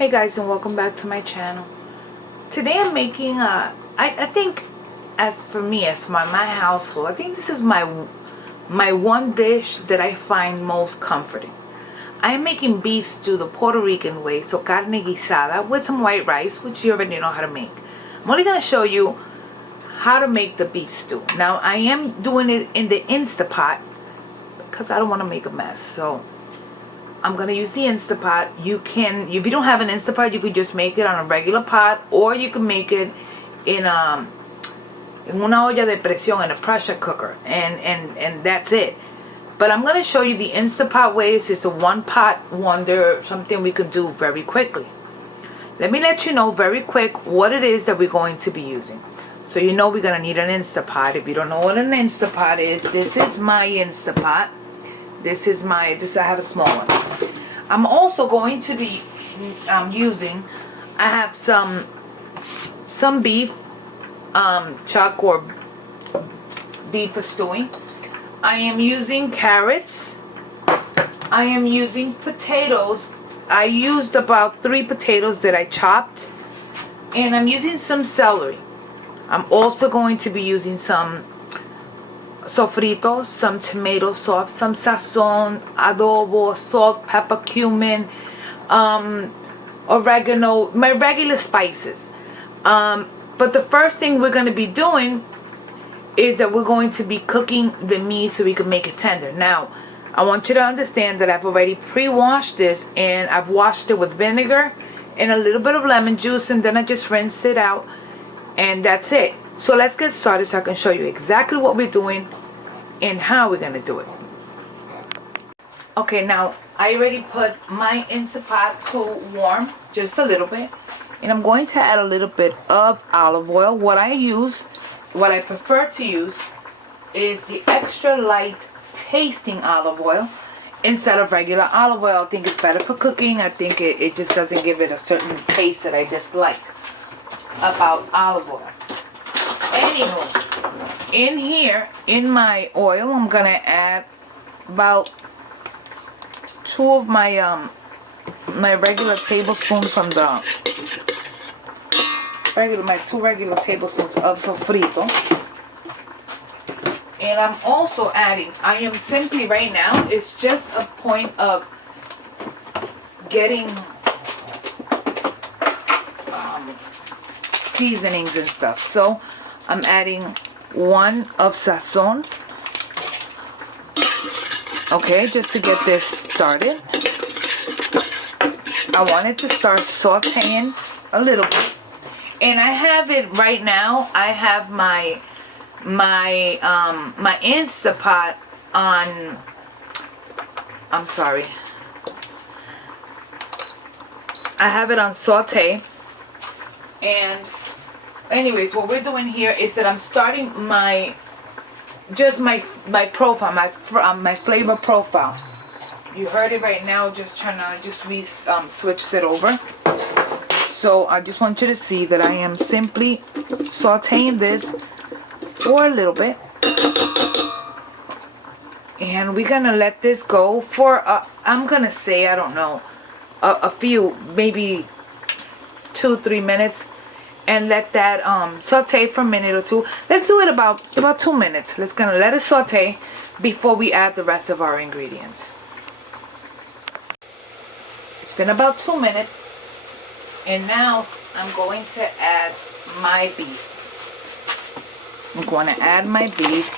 Hey guys, and welcome back to my channel. Today I'm making I think as for me, as for my household, I think this is my one dish that I find most comforting. I am making beef stew the Puerto Rican way, so carne guisada with some white rice, which you already know how to make. I'm only going to show you how to make the beef stew. Now I am doing it in the Instapot because I don't want to make a mess, so I'm going to use the Instapot. You can, if you don't have an Instapot, you could just make it on a regular pot, or you can make it in una olla de presión, in a pressure cooker, and that's it. But I'm going to show you the Instapot way. It's just a one pot wonder, something we can do very quickly. Let me let you know very quick what it is that we're going to be using. So you know we're going to need an Instapot. If you don't know what an Instapot is, this is my Instapot. This I have a small one. I'm also going to be using, I have some beef chuck or beef for stewing. I am using carrots. I am using potatoes. I used about 3 potatoes that I chopped. And I'm using some celery. I'm also going to be using some sofrito, some tomato sauce, some sazon, adobo, salt, pepper, cumin, oregano, my regular spices. But the first thing we're going to be doing is that we're going to be cooking the meat so we can make it tender. Now, I want you to understand that I've already pre-washed this, and I've washed it with vinegar and a little bit of lemon juice, and then I just rinsed it out, and that's it. So let's get started so I can show you exactly what we're doing and how we're going to do it. Okay, now I already put my Instapot to warm just a little bit, and I'm going to add a little bit of olive oil. What I prefer to use is the extra light tasting olive oil instead of regular olive oil. I think it's better for cooking. I think it just doesn't give it a certain taste that I dislike about olive oil. Anywho, in here, in my oil, I'm gonna add about 2 of my my regular tablespoons from the my 2 regular tablespoons of sofrito. And I'm also adding, I am simply right now, it's just a point of getting seasonings and stuff. So I'm adding 1 of sazon. Okay, just to get this started. I wanted to start sauteing a little bit. And I have it right now. I have my Instapot on, I'm sorry, I have it on saute. And anyways, what we're doing here is that I'm starting my profile, my flavor profile. You heard it right now. Just trying to switched it over. So I just want you to see that I am simply sauteing this for a little bit, and we're gonna let this go for I'm gonna say, I don't know, a few, maybe 2-3 minutes, and let that saute for a minute or 2. Let's do it about 2 minutes. Let's gonna let it saute before we add the rest of our ingredients. It's been about 2 minutes, and now I'm going to add my beef. I'm going to add my beef,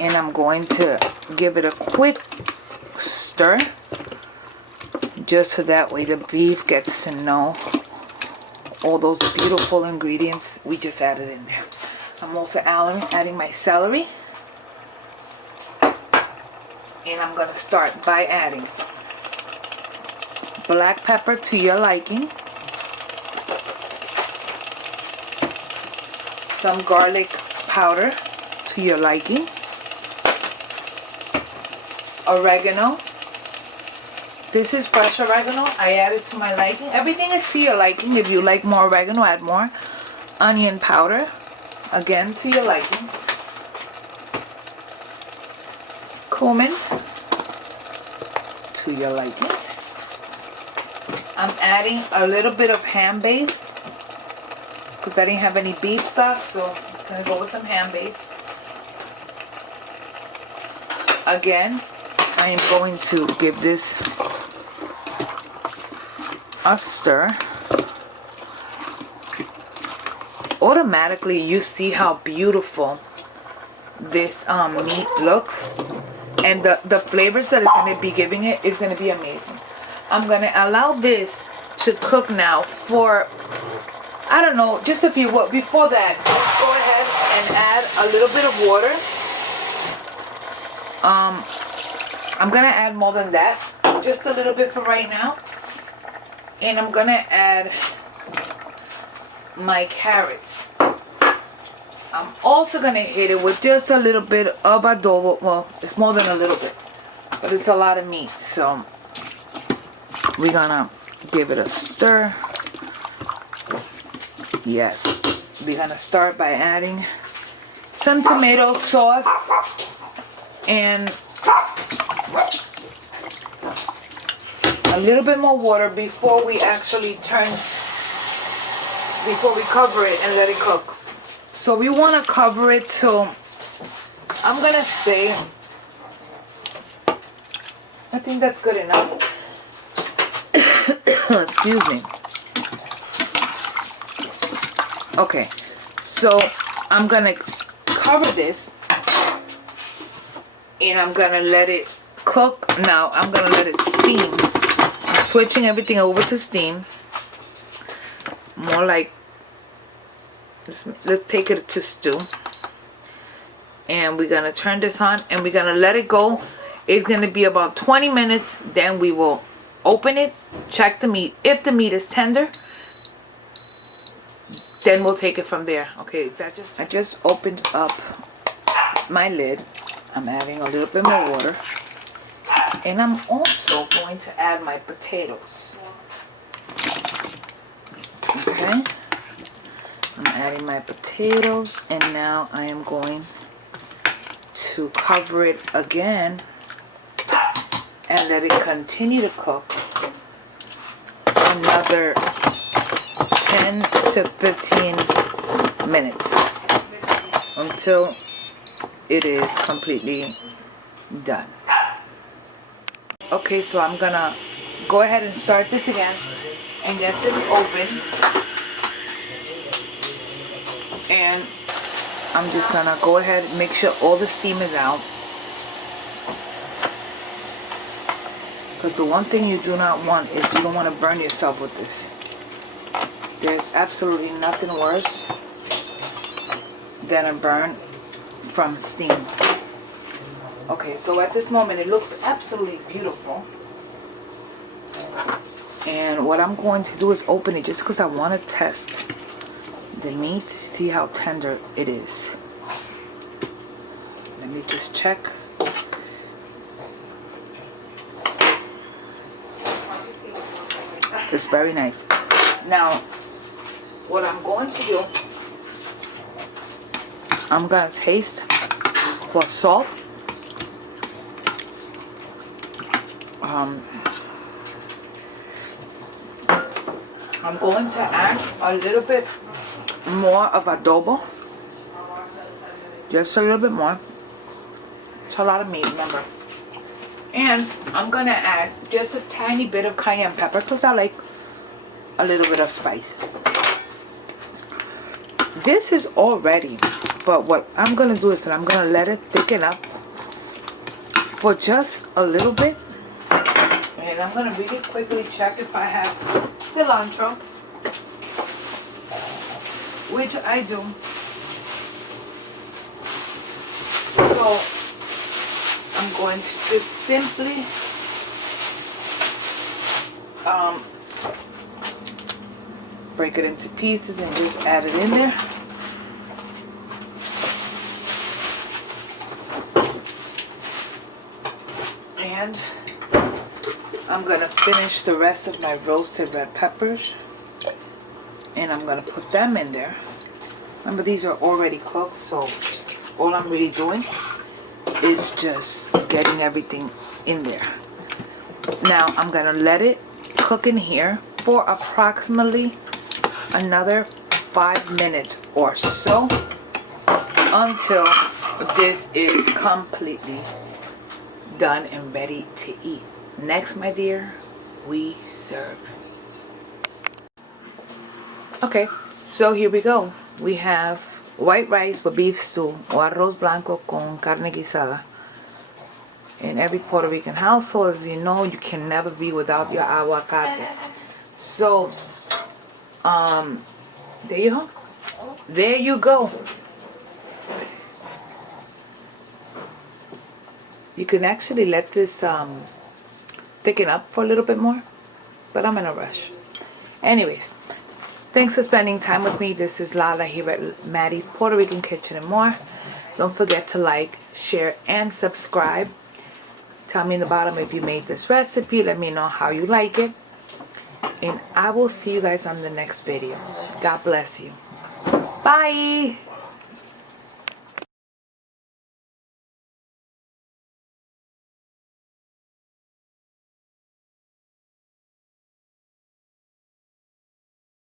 and I'm going to give it a quick stir, just so that way the beef gets to know all those beautiful ingredients we just added in there. I'm also adding my celery, and I'm going to start by adding black pepper to your liking, some garlic powder to your liking, oregano. This is fresh oregano. I added to my liking. Everything is to your liking. If you like more oregano, add more. Onion powder, again to your liking. Cumin to your liking. I'm adding a little bit of ham base because I didn't have any beef stock, so I'm gonna go with some ham base. Again, I am going to give this a stir. Automatically, you see how beautiful this meat looks, and the flavors that it's going to be giving it is going to be amazing. I'm going to allow this to cook now for, I don't know, just a few. Well, before that, let's go ahead and add a little bit of water. I'm going to add more than that, just a little bit for right now. And I'm going to add my carrots. I'm also going to hit it with just a little bit of adobo. Well, it's more than a little bit, but it's a lot of meat. So we're going to give it a stir. Yes, we're going to start by adding some tomato sauce and a little bit more water before we actually before we cover it and let it cook. So we want to cover it till, I'm going to say, I think that's good enough. Excuse me. Okay, so I'm going to cover this and I'm going to let it cook. Now I'm going to let it steam. I'm switching everything over to steam. More like, let's take it to stew. And we're going to turn this on and we're going to let it go. It's going to be about 20 minutes. Then we will open it, check the meat. If the meat is tender, then we'll take it from there. Okay, I just opened up my lid. I'm adding a little bit more water. And I'm also going to add my potatoes. Okay, I'm adding my potatoes, and now I am going to cover it again and let it continue to cook another 10 to 15 minutes until it is completely done. Okay, so I'm gonna go ahead and start this again and get this open, and I'm just gonna go ahead and make sure all the steam is out, because the one thing you do not want is you don't want to burn yourself with this. There's absolutely nothing worse than a burn from steam. Okay, so at this moment it looks absolutely beautiful. And what I'm going to do is open it just because I want to test the meat, see how tender it is. Let me just check. It's very nice. Now, what I'm going to do, I'm going to taste for salt. I'm going to add a little bit more of adobo. Just a little bit more. It's a lot of meat, remember. And I'm going to add just a tiny bit of cayenne pepper because I like a little bit of spice. This is all ready. But what I'm going to do is that I'm going to let it thicken up for just a little bit. And I'm going to really quickly check if I have cilantro, which I do. So I'm going to just simply break it into pieces and just add it in there. And I'm going to finish the rest of my roasted red peppers, and I'm going to put them in there. Remember, these are already cooked, so all I'm really doing is just getting everything in there. Now I'm going to let it cooking here for approximately another 5 minutes or so until this is completely done and ready to eat. Next, my dear, we serve. Okay, so here we go. We have white rice with beef stew or arroz blanco con carne guisada. In every Puerto Rican household, as you know, you can never be without your aguacate. So, there you go. There you go. You can actually let this thicken up for a little bit more, but I'm in a rush. Anyways, thanks for spending time with me. This is Lala here at Maddie's Puerto Rican Kitchen and More. Don't forget to like, share, and subscribe. Tell me in the bottom if you made this recipe. Let me know how you like it. And I will see you guys on the next video. God bless you. Bye.